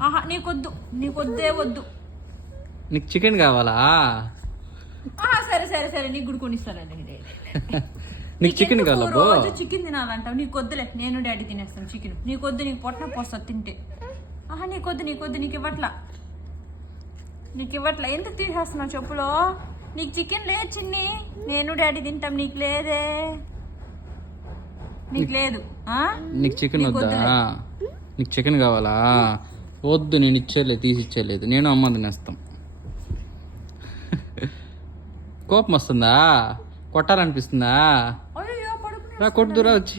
ఆహా నీకొద్దు నీకొద్దే వద్దు. నీకు చికెన్ కావాలా? ఆహా సరే సరే సరే నీకు కూడా కొనిస్తానండి నీకు చికెన్ కావాలా? రోజు చికెన్ తినాలంటావు? నీకు వద్దులే నేను డాడీ తినేస్తాం చికెన్. నీకొద్దు నీకు పొట్ట పోస్తా తింటే. ఆహా నీకొద్దు నీకొద్దు నీకు ఇవ్వట్లా. నీకు ఇవ్వట్లా. ఎంత తీసేస్తున్నావు చెప్పులో? నీకు చికెన్ లేదు చిన్ని. నేను డాడీ తింటాం నీకు లేదే. నీకు లేదు ఆ? నీకు చికెన్ నీకు వద్దా. నీకు చికెన్ కావాలా? వద్దు నేను ఇచ్చేయలేదు తీసి ఇచ్చేయలేదు నేను అమ్మ తినేస్తాం కోపం వస్తుందా? కొట్టాలనిపిస్తుందా? రా కొట్టుదురా వచ్చి.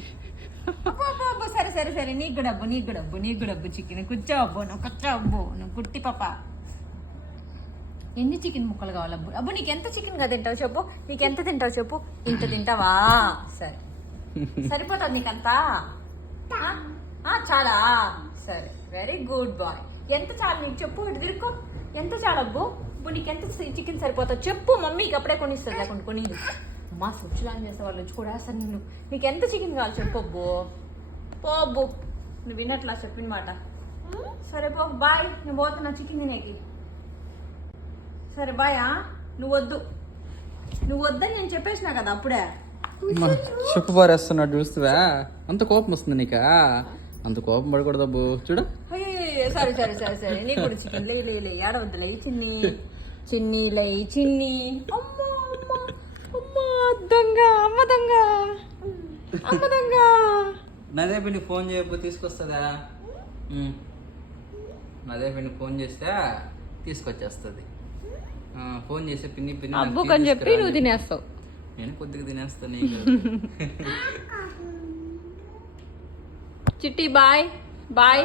సరే సరే సరే నీకు డబ్బు నీకు డబ్బు నీకు డబ్బు చికెన్. కూర్చో అబ్బో నువ్వు కూర్చో అబ్బో నువ్వు కుట్టి పాప. ఎన్ని చికెన్ ముక్కలు కావాలి అబ్బు? అబ్బు నీకు ఎంత చికెన్గా తింటావు చెప్పు? నీకు ఎంత తింటావు చెప్పు? ఇంత తింటావా? సరే. సరిపోతుంది నీకంతా? చాలా సరే వెరీ గుడ్ బాయ్ ఎంత చాలు నీకు? చెప్పు ఇటు తిరుక్కో. ఎంత చాలు అబ్బు? ఇప్పుడు నీకు ఎంత చికెన్ సరిపోతావు చెప్పు మమ్మీకి అప్పుడే కొనిస్తుంది లేకుండా కొని అమ్మా స్విచ్ ఆన్ చేసే వాళ్ళు వచ్చి కూడా సార్ నేను నీకు ఎంత చికెన్ కావాలి చెప్పు అబ్బు. పో అబ్బు. నువ్వు విన్నట్లా చెప్పిన మాట. సరే పో బాయ్ నువ్వు పోతున్నా చికెన్ తినేకి. సరే బాయ్ నువ్వు వద్దు. నువ్వు వద్దని నేను చెప్పేసినా కదా అప్పుడే. అమ్మా, చెప్పు పారేస్తున్నాడు చూస్తువా? అంత కోపం వస్తుంది నీకా? అంత కోపం పడకూడదు అబ్బు చూడు అయ్యో సరే సరే సరే సరే నీ కూడా చికెన్ లే లే లే చిన్ని చిన్ని లై చిన్ని అమ్మా అమ్మా దొంగ అమ్మ దొంగ అమ్మ దొంగ నదే పిన్ని ఫోన్ చేయకపోతే తీసుకొస్తుందా ఉమ్. నదే పిన్ని ఫోన్ చేస్తే తీసుకొచ్చేస్తుంది ఫోన్ చేస్తే పిన్ని పిన్ని నాకు అని చెప్పి నువ్వు తినేస్తావు నేను కొద్దిగా తినేస్తాను చిట్టి బాయ్. బాయ్.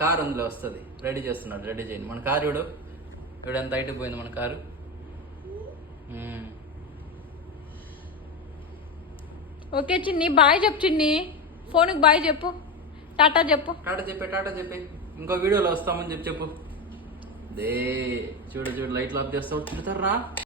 కారు అందులో వస్తుంది. రెడీ చేస్తున్నాడు రెడీ చేయండి. మన కారు ఇవిడు ఇవిడు ఎంత హైట్ పోయింది మన కారు. ఓకే చిన్ని బాయ్ చెప్పు చిన్ని. ఫోన్కి బాయ్ చెప్పు. టాటా చెప్పు. టాటా చెప్పే టాటా చెప్పే. ఇంకో వీడియోలో వస్తామని చెప్పి చెప్పు. దే చూడు చూడు లైట్లు ఆఫ్ చేస్తావు. తిడతారా?